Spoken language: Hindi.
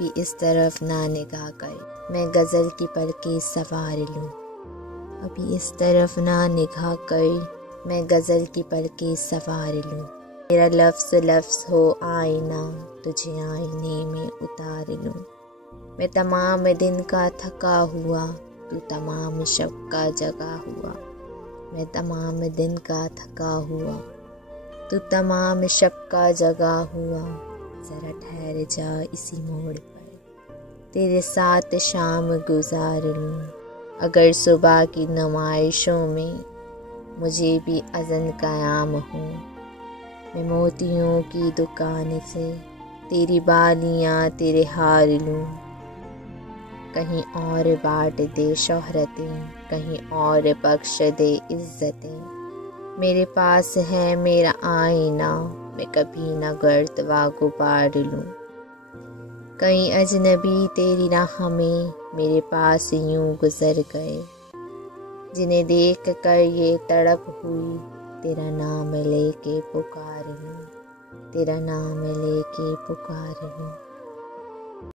कभी इस तरफ ना निगाह कर, मैं गज़ल की पलकें सवार लूँ। अभी इस तरफ ना निगाह कर, मैं गज़ल की पलकें सवार लूँ। मेरा लफ्ज़ लफ्ज़ हो आईना, तुझे आईने में उतार लूँ। मैं तमाम दिन का थका हुआ, तू तमाम शब का जगा हुआ। मैं तमाम दिन का थका हुआ, तू तमाम शब का जगा हुआ। ज़रा ठहर जा इसी मोड़ पर, तेरे साथ शाम गुजार लूँ। अगर सुबह की नुमाइशों में मुझे भी अज़न क़याम हो, मैं मोतियों की दुकान से तेरी बालियाँ तेरे हार लूँ। कहीं और बाँट दे शोहरतें, कहीं और बख्श दे इज़्ज़तें। मेरे पास है मेरा आईना, मैं कभी न गर्द व गुबार लूँ। कई अजनबी तेरी राह में मेरे पास यूं गुजर गए, जिन्हें देख कर ये तड़प हुई, तेरा नाम लेके पुकार लूँ, तेरा नाम लेके पुकार लूँ।